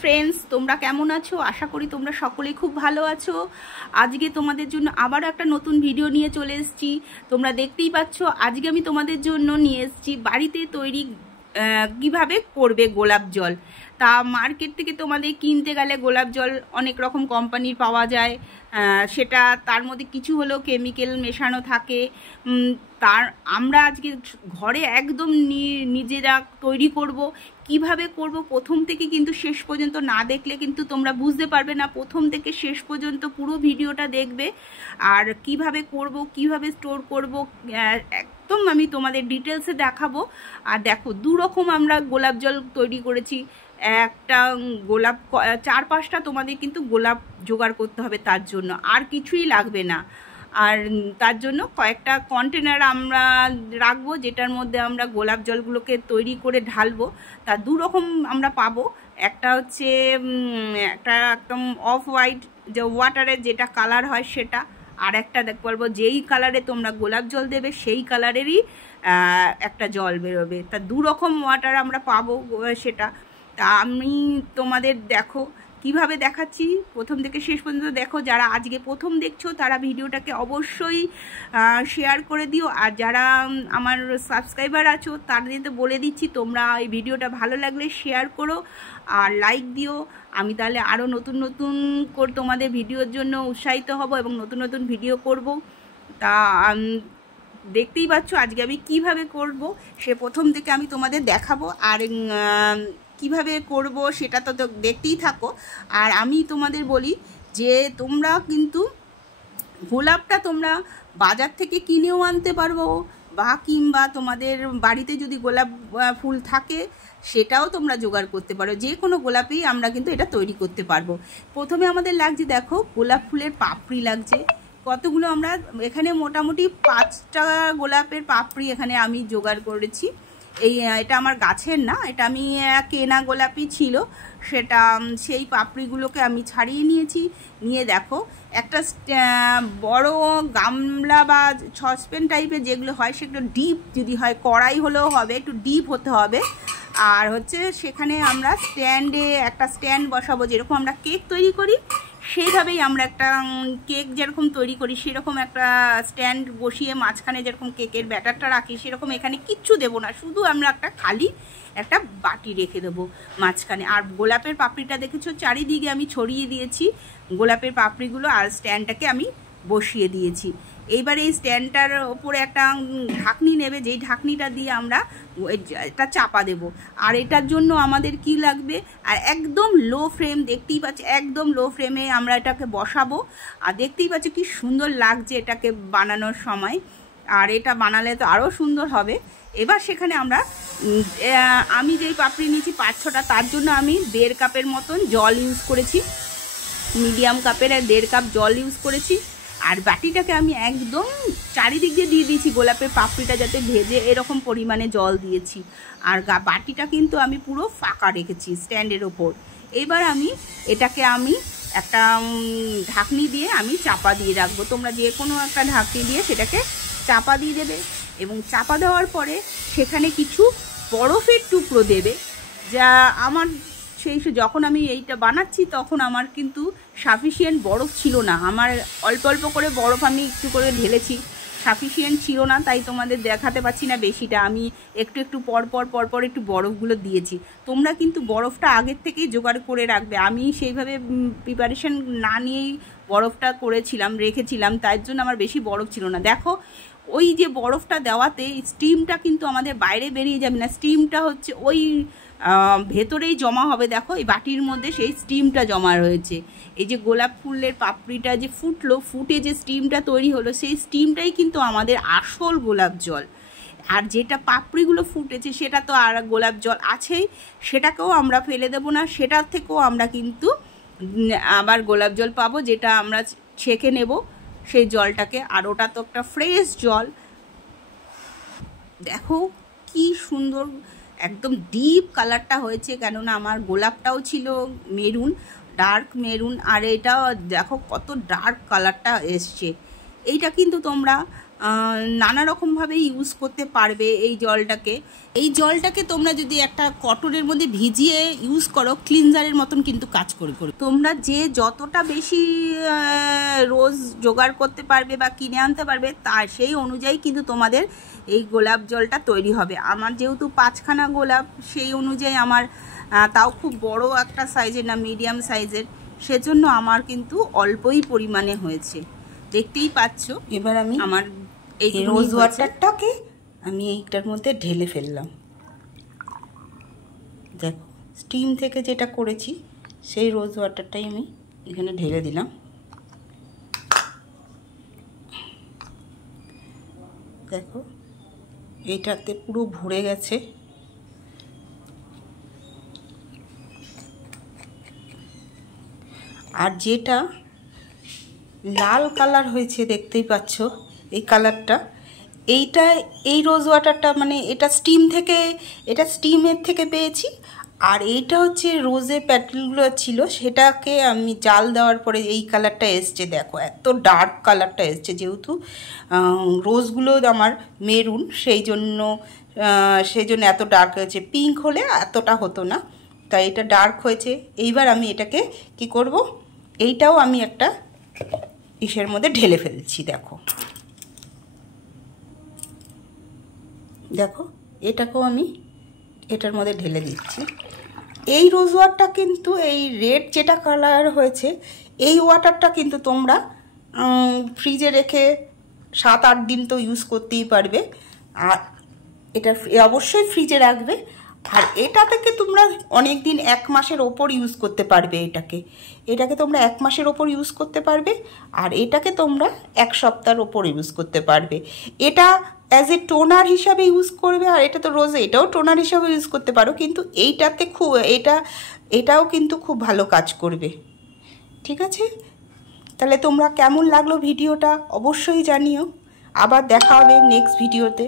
Friends, তোমরা কেমন আছো? আশা করি তোমরা সকলেই খুব ভালো আছো। আজকে তোমাদের জন্য আবার একটা নতুন ভিডিও নিয়ে চলে এসেছি। তোমরা দেখতেই পাচ্ছ, আজকে আমি তোমাদের জন্য নিয়ে এসেছি বাড়িতে তৈরি কিভাবে করবে গোলাপ জল। তা মার্কেট থেকে তোমাদের কিনতে গেলে গোলাপ জল অনেক রকম কোম্পানির পাওয়া যায়, সেটা তার মধ্যে কিছু হলেও কেমিক্যাল মেশানো থাকে। তার আমরা আজকে ঘরে একদম নিজেরা তৈরি করব। কিভাবে করব প্রথম থেকে কিন্তু শেষ পর্যন্ত না দেখলে কিন্তু তোমরা বুঝতে পারবে না। প্রথম থেকে শেষ পর্যন্ত পুরো ভিডিওটা দেখবে। আর কিভাবে করব, কিভাবে স্টোর করব, একদম আমি তোমাদের ডিটেলসে দেখাবো। আর দেখো, দু রকম আমরা গোলাপ জল তৈরি করেছি। একটা গোলাপ 4-5টা তোমাদের কিন্তু গোলাপ জোগাড় করতে হবে, তার জন্য আর কিছুই লাগবে না। আর তার জন্য কয়েকটা কন্টেনার আমরা রাখবো, যেটার মধ্যে আমরা গোলাপ জলগুলোকে তৈরি করে ঢালবো। তা দু রকম আমরা পাবো। একটা হচ্ছে একটা একদম অফ হোয়াইট, যে ওয়াটারের যেটা কালার হয় সেটা। আর একটা দেখতে পারবো যেই কালারে তোমরা গোলাপ জল দেবে সেই কালারেরই একটা জল বেরোবে। তা দু রকম ওয়াটার আমরা পাবো সেটা। তা আমি তোমাদের দেখো কিভাবে দেখাচ্ছি, প্রথম থেকে শেষ পর্যন্ত দেখো। যারা আজকে প্রথম দেখছো তারা ভিডিওটাকে অবশ্যই শেয়ার করে দিও। আর যারা আমার সাবস্ক্রাইবার আছো তাদের তো বলে দিচ্ছি, তোমরা এই ভিডিওটা ভালো লাগলে শেয়ার করো আর লাইক দিও। আমি তাহলে আরও নতুন নতুন করে তোমাদের ভিডিওর জন্য উৎসাহিত হব এবং নতুন নতুন ভিডিও করব। তা দেখতেই পাচ্ছ আজকে আমি কিভাবে করব সে প্রথম থেকে আমি তোমাদের দেখাবো। আর কিভাবে করব সেটা তো দেখতেই থাকো। আর আমি তোমাদের বলি যে তোমরা কিন্তু গোলাপটা তোমরা বাজার থেকে কিনেও আনতে পারবো, বা কিংবা তোমাদের বাড়িতে যদি গোলাপ ফুল থাকে সেটাও তোমরা জোগাড় করতে পারো। যে কোনো গোলাপেই আমরা কিন্তু এটা তৈরি করতে পারবো। প্রথমে আমাদের লাগছে, দেখো, গোলাপ ফুলের পাপড়ি লাগছে কতগুলো। আমরা এখানে মোটামুটি 5টা গোলাপের পাপড়ি এখানে আমি জোগাড় করেছি। এটা আমার গাছের না, এটা আমি কেনা গোলাপই ছিল, সেটা সেই পাপড়িগুলোকে আমি ছাড়িয়ে নিয়েছি। নিয়ে দেখো একটা বড় গামলা বা সসপ্যান টাইপের যেগুলো হয় সেগুলো ডিপ যদি হয়, কড়াই হলেও হবে, একটু ডিপ হতে হবে। আর হচ্ছে সেখানে আমরা একটা স্ট্যান্ড বসাবো, যেরকম আমরা কেক তৈরি করি সেইভাবেই আমরা একটা কেক যেরকম তৈরি করি সেরকম একটা স্ট্যান্ড বসিয়ে মাঝখানে যেরকম কেকের ব্যাটারটা রাখি সেরকম এখানে কিচ্ছু দেবো না, শুধু আমরা একটা খালি একটা বাটি রেখে দেবো মাঝখানে। আর গোলাপের পাপড়িটা দেখেছো চারিদিকে আমি ছড়িয়ে দিয়েছি গোলাপের পাপড়িগুলো, আর স্ট্যান্ডটাকে আমি বসিয়ে দিয়েছি। এইবার এই স্ট্যান্ডটার ওপরে একটা ঢাকনি নেবে, যেই ঢাকনিটা দিয়ে আমরা এটা চাপা দেব। আর এটার জন্য আমাদের কি লাগবে, আর একদম লো ফ্লেম, দেখতেই পাচ্ছি একদম লো ফ্লেমে আমরা এটাকে বসাবো। আর দেখতেই পাচ্ছি কি সুন্দর লাগছে এটাকে বানানোর সময়। আর এটা বানালে তো আরও সুন্দর হবে। এবার সেখানে আমরা আমি যেই পাপড়ি নিয়েছি 5-6টা, তার জন্য আমি 1.5 কাপের মতন জল ইউজ করেছি। মিডিয়াম কাপের 1.5 কাপ জল ইউজ করেছি। আর বাটিটাকে আমি একদম চারিদিক দিয়ে দিয়ে দিয়েছি গোলাপের পাপড়িটা যাতে ভেজে, এরকম পরিমাণে জল দিয়েছি। আর বাটিটা কিন্তু আমি পুরো ফাঁকা রেখেছি স্ট্যান্ডের ওপর। এবার এটাকে আমি একটা ঢাকনি দিয়ে আমি চাপা দিয়ে রাখবো। তোমরা যে কোনো একটা ঢাকনি দিয়ে সেটাকে চাপা দিয়ে দেবে, এবং চাপা দেওয়ার পরে সেখানে কিছু বরফের টুকরো দেবে। যা আমার যখন আমি এইটা বানাচ্ছি তখন আমার কিন্তু সাফিসিয়েন্ট বরফ ছিল না, আমার অল্প অল্প করে বরফ আমি একটু করে ঢেলেছি, সাফিসিয়েন্ট ছিল না, তাই তোমাদের দেখাতে পাচ্ছি না বেশিটা। আমি একটু পরপর একটু বরফগুলো দিয়েছি। তোমরা কিন্তু বরফটা আগের থেকেই জোগাড় করে রাখবে। আমি সেইভাবে প্রিপারেশন না নিয়েই বরফটা রেখেছিলাম, তার জন্য আমার বেশি বরফ ছিল না। দেখো, ওই যে বরফটা দেওয়াতে স্টিমটা কিন্তু আমাদের বাইরে বেরিয়ে যাবে না, স্টিমটা হচ্ছে ওই ভেতরেই জমা হবে। দেখো এই বাটির মধ্যে সেই স্টিমটা জমা রয়েছে। এই যে গোলাপ ফুলের পাপড়িটা যে ফুটে যে স্টিমটা তৈরি হলো, সেই স্টিমটাই কিন্তু আমাদের আসল গোলাপ জল। আর যেটা পাপড়িগুলো ফুটেছে সেটা তো আর গোলাপ জল আছেই, সেটাকেও আমরা ফেলে দেবো না, সেটার থেকেও আমরা কিন্তু আবার গোলাপ জল পাবো, যেটা আমরা ছেঁকে নেব সেই জলটাকে। আর ওটা তো একটা ফ্রেশ জল। দেখো কি সুন্দর একদম ডিপ কালারটা হয়েছে, কেননা আমার গোলাপটাও ছিল মেরুন, ডার্ক মেরুন, আর এটাও দেখো কত ডার্ক কালারটা এসছে। এইটা কিন্তু তোমরা নানা রকমভাবে ইউজ করতে পারবে এই জলটাকে তোমরা যদি একটা কটনের মধ্যে ভিজিয়ে ইউজ করো ক্লিনজারের মতন কিন্তু কাজ করে তোমরা যে যতটা বেশি রোজ জোগাড় করতে পারবে বা কিনে আনতে পারবে তার সেই অনুযায়ী কিন্তু তোমাদের এই গোলাপ জলটা তৈরি হবে। আমার যেহেতু 5খানা গোলাপ, সেই অনুযায়ী আমার তাও খুব বড় একটা সাইজের না, মিডিয়াম সাইজের, সেজন্য আমার কিন্তু অল্পই পরিমাণে হয়েছে, দেখতেই পাচ্ছ। এবার আমি আমার এই রোজ ওয়াটারটাকে আমি এইটার মধ্যে ঢেলে ফেললাম। দেখো স্টিম থেকে যেটা করেছি সেই রোজ ওয়াটারটাই আমি এখানে ঢেলে দিলাম। দেখো এইটাতে পুরো ভরে গেছে। আর যেটা লাল কালার হয়েছে দেখতেই পাচ্ছ এই কালারটা, এই রোজ ওয়াটারটা মানে এটা স্টিমের থেকে পেয়েছি। আর এইটা হচ্ছে রোজের প্যাটেলগুলো ছিল, সেটাকে আমি জাল দেওয়ার পরে এই কালারটা এসছে। দেখো এত ডার্ক কালারটা এসছে, যেহেতু রোজগুলো আমার মেরুন, সেই জন্য এত ডার্ক হয়েছে। পিঙ্ক হলে এতটা হতো না, তাই এটা ডার্ক হয়েছে। এইবার আমি এটাকে কি করব, এইটাও আমি একটা ইসের মধ্যে ঢেলে ফেলছি। দেখো এটাকেও আমি এটার মধ্যে ঢেলে দিচ্ছি। এই রোজ ওয়াটারটা কিন্তু এই রেড যেটা কালার হয়েছে, এই ওয়াটারটা কিন্তু তোমরা ফ্রিজে রেখে 7-8 দিন তো ইউজ করতেই পারবে। আর এটা অবশ্যই ফ্রিজে রাখবে। আর এটা থেকে তোমরা অনেক দিন, 1 মাসের ওপর ইউজ করতে পারবে। এটাকে তোমরা 1 মাসের ওপর ইউজ করতে পারবে। আর এটাকে তোমরা 1 সপ্তাহের ওপর ইউজ করতে পারবে। এটা অ্যাজ এ টোনার হিসাবে ইউজ করবে। আর এটা তো রোজ, এটাও টোনার হিসাবে ইউজ করতে পারো, কিন্তু এইটাতে এটাও কিন্তু খুব ভালো কাজ করবে। ঠিক আছে, তাহলে তোমরা কেমন লাগলো ভিডিওটা অবশ্যই জানিও। আবার দেখা হবে নেক্সট ভিডিওতে।